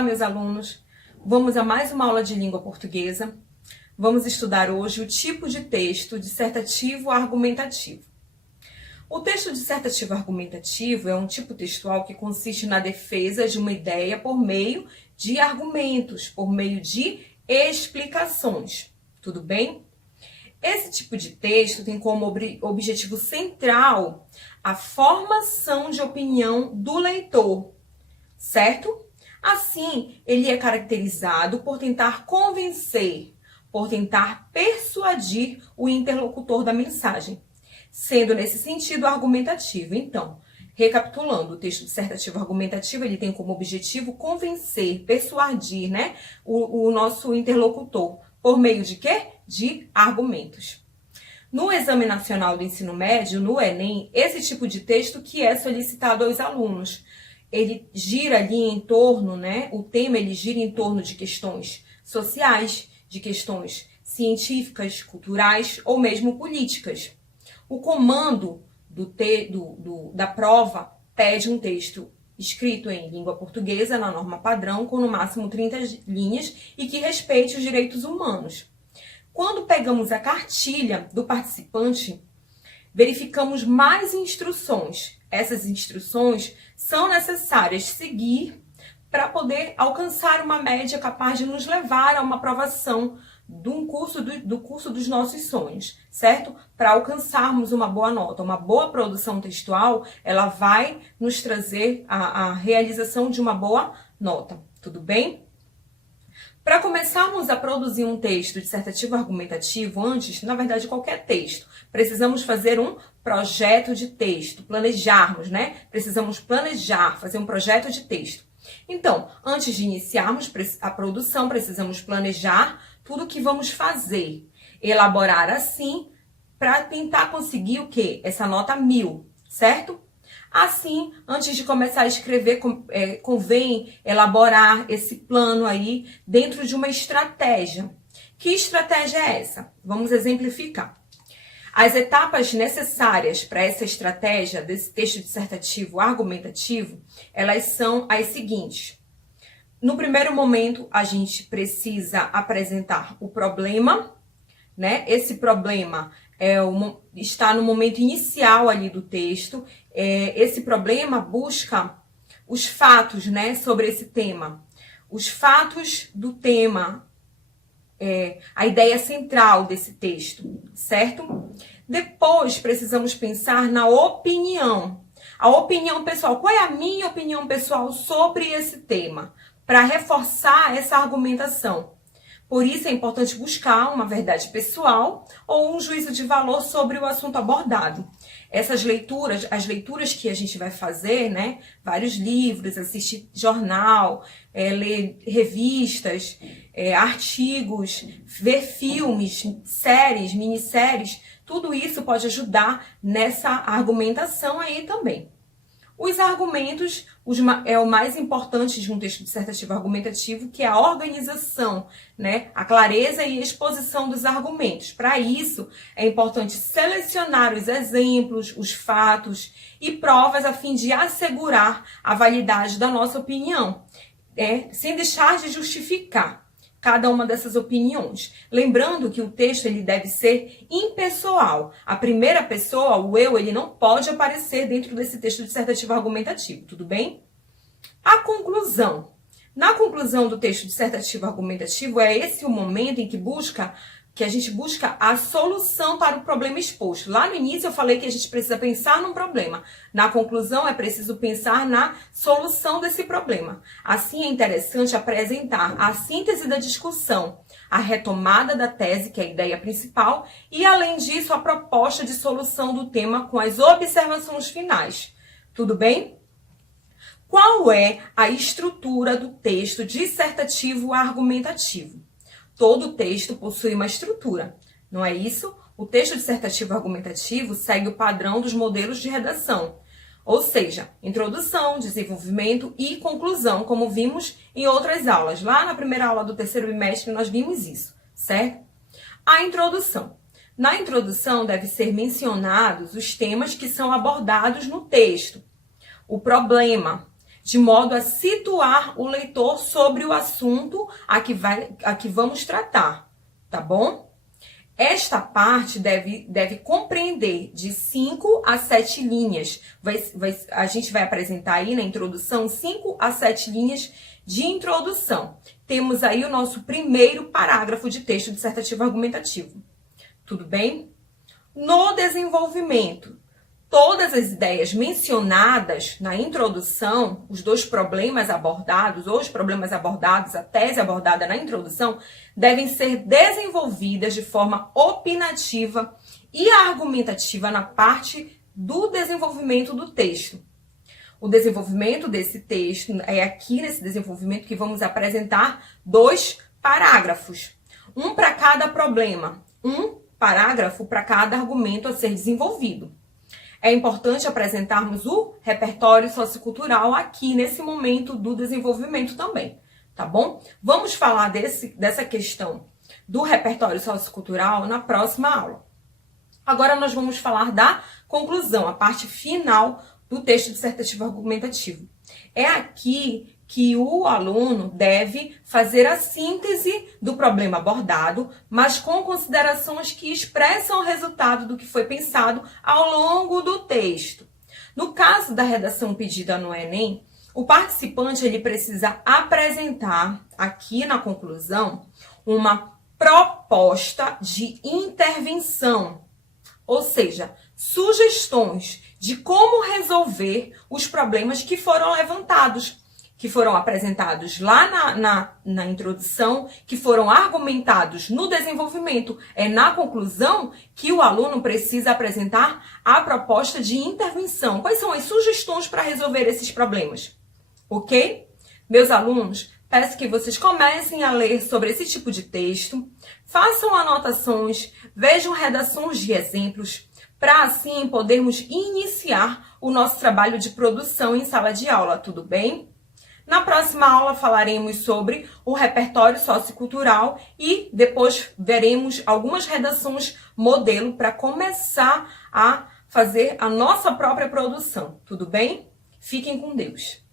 Olá, meus alunos! Vamos a mais uma aula de língua portuguesa. Vamos estudar hoje o tipo de texto dissertativo argumentativo. O texto dissertativo argumentativo é um tipo textual que consiste na defesa de uma ideia por meio de argumentos, por meio de explicações. Tudo bem? Esse tipo de texto tem como objetivo central a formação de opinião do leitor, certo? Assim, ele é caracterizado por tentar convencer, por tentar persuadir o interlocutor da mensagem, sendo nesse sentido argumentativo. Então, recapitulando, o texto dissertativo argumentativo, ele tem como objetivo convencer, persuadir, o nosso interlocutor. Por meio de quê? De argumentos. No Exame Nacional do Ensino Médio, no Enem, esse tipo de texto que é solicitado aos alunos, ele gira ali em torno, o tema ele gira em torno de questões sociais, de questões científicas, culturais ou mesmo políticas. O comando da prova pede um texto escrito em língua portuguesa, na norma padrão, com no máximo 30 linhas e que respeite os direitos humanos. Quando pegamos a cartilha do participante, verificamos mais instruções. Essas instruções são necessárias seguir para poder alcançar uma média capaz de nos levar a uma aprovação do curso dos nossos sonhos, certo? Para alcançarmos uma boa nota, uma boa produção textual, ela vai nos trazer a realização de uma boa nota, tudo bem? Para começarmos a produzir um texto dissertativo argumentativo, antes, na verdade, qualquer texto, precisamos fazer um projeto de texto, planejarmos, Precisamos planejar, fazer um projeto de texto. Então, antes de iniciarmos a produção, precisamos planejar tudo o que vamos fazer, elaborar assim, para tentar conseguir o quê? Essa nota 1000, certo? Assim, antes de começar a escrever, convém elaborar esse plano aí dentro de uma estratégia. Que estratégia é essa? Vamos exemplificar. As etapas necessárias para essa estratégia desse texto dissertativo argumentativo, elas são as seguintes. No primeiro momento, a gente precisa apresentar o problema, Esse problema está no momento inicial ali do texto. Esse problema busca os fatos, sobre esse tema. Os fatos do tema, a ideia central desse texto, certo? Depois, precisamos pensar na opinião. A opinião pessoal. Qual é a minha opinião pessoal sobre esse tema? Para reforçar essa argumentação. Por isso é importante buscar uma verdade pessoal ou um juízo de valor sobre o assunto abordado. Essas leituras, as leituras que a gente vai fazer, vários livros, assistir jornal, ler revistas, artigos, ver filmes, séries, minisséries, tudo isso pode ajudar nessa argumentação aí também. Os argumentos é o mais importante de um texto dissertativo argumentativo, que é a organização, a clareza e exposição dos argumentos. Para isso, é importante selecionar os exemplos, os fatos e provas a fim de assegurar a validade da nossa opinião, sem deixar de justificar cada uma dessas opiniões. Lembrando que o texto ele deve ser impessoal. A primeira pessoa, o eu, ele não pode aparecer dentro desse texto dissertativo argumentativo, tudo bem? A conclusão. Na conclusão do texto dissertativo argumentativo, é esse o momento em que a gente busca a solução para o problema exposto. Lá no início eu falei que a gente precisa pensar num problema. Na conclusão é preciso pensar na solução desse problema. Assim é interessante apresentar a síntese da discussão, a retomada da tese, que é a ideia principal, e além disso a proposta de solução do tema com as observações finais. Tudo bem? Qual é a estrutura do texto dissertativo argumentativo? Todo texto possui uma estrutura, não é isso? O texto dissertativo argumentativo segue o padrão dos modelos de redação, ou seja, introdução, desenvolvimento e conclusão, como vimos em outras aulas. Lá na primeira aula do terceiro bimestre nós vimos isso, certo? A introdução. Na introdução devem ser mencionados os temas que são abordados no texto, o problema. de modo a situar o leitor sobre o assunto a que vamos tratar, tá bom? Esta parte deve compreender de 5 a 7 linhas. A gente vai apresentar aí na introdução 5 a 7 linhas de introdução. Temos aí o nosso primeiro parágrafo de texto dissertativo argumentativo. Tudo bem? No desenvolvimento, todas as ideias mencionadas na introdução, os dois problemas abordados, ou os problemas abordados, a tese abordada na introdução, devem ser desenvolvidas de forma opinativa e argumentativa na parte do desenvolvimento do texto. O desenvolvimento desse texto é aqui nesse desenvolvimento que vamos apresentar 2 parágrafos. Um para cada problema, um parágrafo para cada argumento a ser desenvolvido. É importante apresentarmos o repertório sociocultural aqui nesse momento do desenvolvimento também, tá bom? Vamos falar dessa questão do repertório sociocultural na próxima aula. Agora nós vamos falar da conclusão, a parte final do texto dissertativo argumentativo. É aqui que o aluno deve fazer a síntese do problema abordado, mas com considerações que expressam o resultado do que foi pensado ao longo do texto. No caso da redação pedida no Enem, o participante ele precisa apresentar, aqui na conclusão, uma proposta de intervenção, ou seja, sugestões de como resolver os problemas que foram levantados, que foram apresentados lá na introdução, que foram argumentados no desenvolvimento. É na conclusão que o aluno precisa apresentar a proposta de intervenção. Quais são as sugestões para resolver esses problemas? Ok? Meus alunos, peço que vocês comecem a ler sobre esse tipo de texto, façam anotações, vejam redações de exemplos, para assim podermos iniciar o nosso trabalho de produção em sala de aula, tudo bem? Na próxima aula falaremos sobre o repertório sociocultural e depois veremos algumas redações modelo para começar a fazer a nossa própria produção, tudo bem? Fiquem com Deus!